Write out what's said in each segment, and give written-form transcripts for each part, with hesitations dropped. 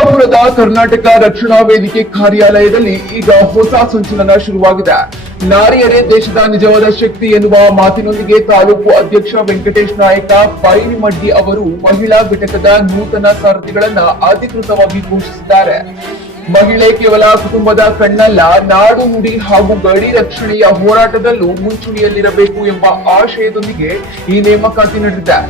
ಕುಂದಾಪುರದ ಕರ್ನಾಟಕ ರಕ್ಷಣಾ ವೇದಿಕೆ ಕಾರ್ಯಾಲಯದಲ್ಲಿ ಈಗ ಹೊಸ ಸಂಚಲನ ಶುರುವಾಗಿದೆ. ನಾರಿಯರೇ ದೇಶದ ನಿಜವಾದ ಶಕ್ತಿ ಎನ್ನುವ ಮಾತಿನೊಂದಿಗೆ ತಾಲೂಕು ಅಧ್ಯಕ್ಷ ವೆಂಕಟೇಶ್ ನಾಯಕ ಬೈನಿಮಡ್ಡಿ ಅವರು ಮಹಿಳಾ ಘಟಕದ ನೂತನ ಸಾರಥಿಗಳನ್ನ ಅಧಿಕೃತವಾಗಿ ಘೋಷಿಸಿದ್ದಾರೆ. ಮಹಿಳೆ ಕೇವಲ ಕುಟುಂಬದ ಕಣ್ಣಲ್ಲ, ನಾಡು ನುಡಿ ಹಾಗೂ ಗಡಿ ರಕ್ಷಣೆಯ ಹೋರಾಟದಲ್ಲೂ ಮುಂಚೂಣಿಯಲ್ಲಿರಬೇಕು ಎಂಬ ಆಶಯದೊಂದಿಗೆ ಈ ನೇಮಕಾತಿ ನಡೆದಿದೆ.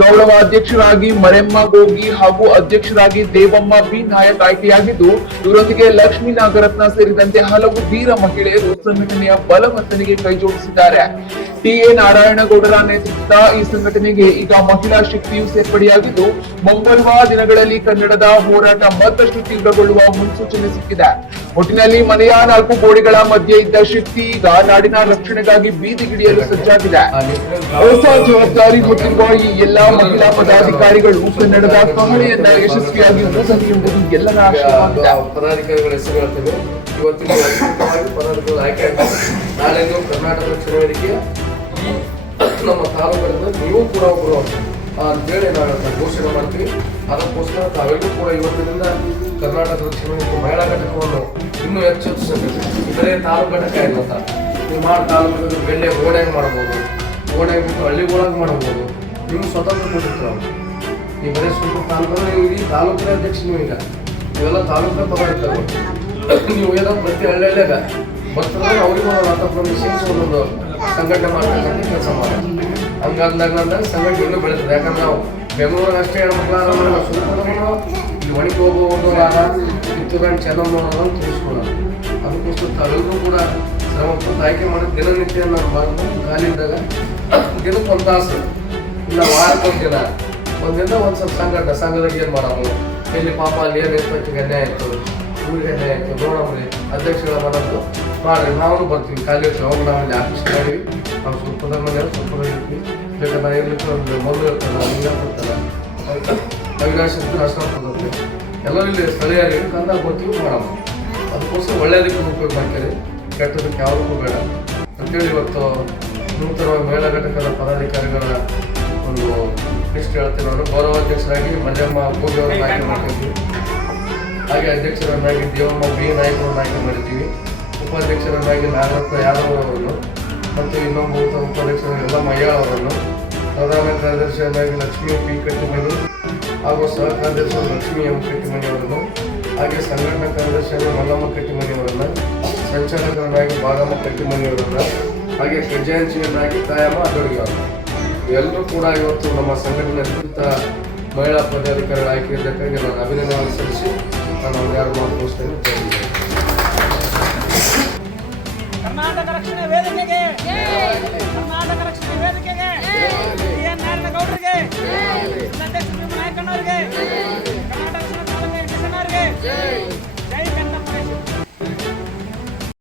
ಗೌರವ ಅಧ್ಯಕ್ಷರಾಗಿ ಮರೆಮ್ಮ ಗೋಗಿ ಹಾಗೂ ಅಧ್ಯಕ್ಷರಾಗಿ ದೇವಮ್ಮ ಬಿ ನಾಯಕ್ ಆಯ್ಕೆಯಾಗಿದ್ದು, ಇವರೊಂದಿಗೆ ಲಕ್ಷ್ಮೀ ನಾಗರತ್ನ ಸೇರಿದಂತೆ ಹಲವು ವೀರ ಮಹಿಳೆಯರು ಸಂಘಟನೆಯ ಬಲವರ್ಧನೆಗೆ ಕೈಜೋಡಿಸಿದ್ದಾರೆ. ಟಿ.ಎ. ನಾರಾಯಣಗೌಡರ ನೇತೃತ್ವದ ಈ ಸಂಘಟನೆಗೆ ಈಗ ಮಹಿಳಾ ಶಕ್ತಿಯು ಸೇರ್ಪಡೆಯಾಗಿದ್ದು, ಮುಂಬರುವ ದಿನಗಳಲ್ಲಿ ಕನ್ನಡದ ಹೋರಾಟ ಮತ್ತಷ್ಟು ತೀವ್ರಗೊಳ್ಳುವ ಮುನ್ಸೂಚನೆ ಸಿಕ್ಕಿದೆ. ಒಟ್ಟಿನಲ್ಲಿ ಮನೆಯ 4 ಗೋಡೆಗಳ ಮಧ್ಯೆ ಇದ್ದ ಶಕ್ತಿ ಈಗ ನಾಡಿನ ರಕ್ಷಣೆಗಾಗಿ ಬೀದಿಗಿಳಿಯಲು ಸಜ್ಜಾಗಿದೆ. ಹೊಸ ಜವಾಬ್ದಾರಿ ಹೊತ್ತಿರುವ ಈ ಎಲ್ಲಾ ಮಹಿಳಾ ಪದಾಧಿಕಾರಿಗಳು ಕನ್ನಡದ ಕಹಳೆಯನ್ನ ಯಶಸ್ವಿಯಾಗಿ ಊದಲಿ ಎಂಬುದು ಎಲ್ಲರ ಆಶಯವಾಗಿದೆ. ಪದಾಧಿಕಾರಿಗಳ ಹೆಸರು ಹೇಳ್ತೇವೆ. ಇವತ್ತಿನ ಪದಾಧಿಕಾರಿಗಳು ಆಯ್ಕೆ ನಾಳೆಂದು ಕರ್ನಾಟಕ ರಕ್ಷಣಾ ವೇದಿಕೆ ಈ ನಮ್ಮ ತಾಲೂಕಿನಿಂದ ನೀವು ಕೂಡ ಒಬ್ಬರು ಅಂತೇಳಿ ನಾವು ಘೋಷಣೆ ಮಾಡ್ತೀವಿ. ಅದಕ್ಕೋಸ್ಕರ ತಾವೆಲ್ಲರೂ ಕೂಡ ಇವತ್ತಿನಿಂದ ಕರ್ನಾಟಕ ರಕ್ಷಣಾ ವೇದಿಕೆ ಮಹಿಳಾ ಘಟಕವನ್ನು ಇನ್ನೂ ಹೆಚ್ಚಿಸಬೇಕು. ಬರೀ ತಾಲೂಕು ಘಟಕ ಇಲ್ಲ ಅಂತ ನೀವು ತಾಲೂಕು ಬೆಳ್ಳೆ ಓಣೆಗೆ ಮಾಡ್ಬೋದು, ಓಣೆಗೆ ಬಿಟ್ಟು ಹಳ್ಳಿಗೊಳಗೆ ಮಾಡ್ಬೋದು. ನೀವು ಸ್ವತಂತ್ರ ಕೊಟ್ಟಿರ್ತೀರ. ಈ ಬರೀ ಸ್ವಲ್ಪ ತಾಲೂಕಲ್ಲಿ ಇಡೀ ತಾಲೂಕಿನ ಅಧ್ಯಕ್ಷ ನೀವು ಈಗ ಇವೆಲ್ಲ ತಾಲೂಕಿನ ಪದಾಧಿಕಾರಿಗಳು. ನೀವು ಏನೋ ಪ್ರತಿ ಹಳ್ಳಿಯಾಗ ಬರ್ತದೆ ಅವ್ರಿಗೆ ಸೇರಿಸಿ ಒಂದೊಂದು ಸಂಘಟನೆ ಮಾಡ್ತಕ್ಕಂಥ ಕೆಲಸ ಮಾಡಿ ಹಂಗಂದಾಗ ಸಂಘಟನೆ ಇನ್ನೂ ಬೆಳೀತದೆ. ಯಾಕಂದ್ರೆ ನಾವು ಬೆಂಗಳೂರಿಗೆ ಅಷ್ಟೇ ಹೆಣ್ಮಕ್ಳು ಇಲ್ಲಿ ಒಣಗಿ ಹೋಗುವುದು ಯಾರ ಕಿತ್ತೂರಾಣಿ ಚೆನ್ನಮ್ಮ ಅನ್ನೋದನ್ನು ತಿಳಿಸ್ಕೊಳ್ಳೋದು. ಅದಕ್ಕೋಸ್ಕರ ತಾವೆಲ್ಲರೂ ಕೂಡ ಶ್ರಮಪಟ್ಟು ಆಯ್ಕೆ ಮಾಡಿದ ದಿನನಿತ್ಯ ನಾವು ಖಾಲಿ ಇದ್ದಾಗ ದಿನಕ್ಕೆ ಒಂದು ತಾಸು ಇಲ್ಲ ವಾರಕ್ಕೊಂದಿನ ಒಂದಿನ ಒಂದು ಸ್ವಲ್ಪ ಸಂಘದಾಗ ಏನು ಮಾಡೋದು, ಇಲ್ಲಿ ಪಾಪ ಅಲ್ಲಿ ಏನು ಇಪ್ಪತ್ತಿಗೆ ಅನ್ಯಾಯ ಆಯಿತು, ಊರಿಗೆ ಅನ್ಯಾಯ ಆಯಿತು, ನೋಡಮ್ರಿ ಅಧ್ಯಕ್ಷಗಳ ಮಾಡೋದು ಮಾಡ್ರಿ, ನಾವು ಬರ್ತೀವಿ ಖಾಲಿ ಇರ್ತೀವಿ. ಅವಾಗ ನಾವು ಇಲ್ಲಿ ಆಫೀಸ್ ಮಾಡಿವಿ, ನಾವು ಸ್ವಲ್ಪದ ಮನೆ ಸ್ವಲ್ಪದಾಗ ಇರ್ತೀವಿ. ಬೇಕಾದ್ರೆ ಇರ್ಲಿಕ್ಕೆ ಒಂದು ಮೊದಲು ಇರ್ತಲ್ಲ, ಹಿಂಗೆ ಬರ್ತಾರ ಅವಿನಾಶ ಇರ್ತೀವಿ, ಅಷ್ಟೊಂದು ಬರ್ತದೆ. ಎಲ್ಲರೂ ಇಲ್ಲಿ ಸ್ಥಳೀಯರಿಗೆ ಕಂದಾಗ ಬರ್ತೀವಿ ಮಾಡೋಣ. ಅದಕ್ಕೋಸ್ಕರ ಒಳ್ಳೆಯದಕ್ಕೆ ಉಪಯೋಗ ಮಾಡ್ತೀರಿ, ಕೆಟ್ಟದಕ್ಕೆ ಯಾವುದಕ್ಕೂ ಬೇಡ ಅಂತೇಳಿ ಇವತ್ತು ನೂತನ ಮಹಿಳಾ ಘಟಕದ ಪದಾಧಿಕಾರಿಗಳ ಒಂದು ಲಿಸ್ಟ್ ಹೇಳ್ತೀನಿ. ನಾನು ಗೌರವಾಧ್ಯಕ್ಷರಾಗಿ ಮರೆಮ್ಮ ಗೋಗಿ ಅವರನ್ನು ಆಯ್ಕೆ ಮಾಡ್ತಿದ್ವಿ. ಹಾಗೆ ಅಧ್ಯಕ್ಷರನ್ನಾಗಿ ದೇವಮ್ಮ ಬಿ ನಾಯಕರನ್ನು ಆಯ್ಕೆ ಮಾಡಿದ್ದೀವಿ. ಉಪಾಧ್ಯಕ್ಷರನ್ನಾಗಿ ನಾಗರತ್ನ ಯಾದವ್ ಅವರನ್ನು ಮತ್ತು ಇನ್ನೊಬ್ಬ ಉಪಾಧ್ಯಕ್ಷರಾಗಿ ಎಲ್ಲ ಮಯ್ಯ ಅವರನ್ನು, ಪ್ರಧಾನ ಕಾರ್ಯದರ್ಶಿಯನ್ನಾಗಿ ಲಕ್ಷ್ಮೀ ಪಿ ಕಟ್ಟಿಮನಿ ಹಾಗೂ ಸಹ ಕಾರ್ಯದರ್ಶಿ ಲಕ್ಷ್ಮೀ ಎಂ ಕಟ್ಟಿಮನಿ ಅವರನ್ನು, ಹಾಗೆ ಸಂಘಟನಾ ಕಾರ್ಯದರ್ಶಿಯಾಗಿ ಮಲ್ಲಮ್ಮ ಕಟ್ಟಿಮನಿ ಅವರನ್ನು, ಸಂಚಾಲಕರನ್ನಾಗಿ ಬಾಗಮ್ಮ ಕಟ್ಟಿಮನಿ ಅವರನ್ನು, ಹಾಗೆ ಖಜಾಂಚಿಯನ್ನಾಗಿ ಕಾಯಮ್ಮ ಅಡ್ಡೋಡಿಗೆ ಅವರು ಎಲ್ಲರೂ ಕೂಡ ಇವತ್ತು ನಮ್ಮ ಸಂಘಟನೆ ಅಧಿಕೃತ ಮಹಿಳಾ ಪದಾಧಿಕಾರಿಗಳ ಆಯ್ಕೆ ಇದ್ದಕ್ಕಾಗಿ ನಾನು ಅಭಿನಂದನೆ ಸಲ್ಲಿಸಿ ನಾನು ಯಾರು ಮಾತುಕೋಸ್ತೇನೆ. ಕರ್ನಾಟಕ ರಕ್ಷಣಾ ವೇದಿಕೆಗೆ, ಕರ್ನಾಟಕ ರಕ್ಷಣಾ ವೇದಿಕೆಗೆ, ಟಿ.ಎನ್. ನಾರಾಯಣಗೌಡರಿಗೆ, ಅಧ್ಯಕ್ಷ ನಾಯಕಣ್ಣವರಿಗೆ, ಕರ್ನಾಟಕ ರಕ್ಷಣಾ ವೇದಿಕೆ ಅವರಿಗೆ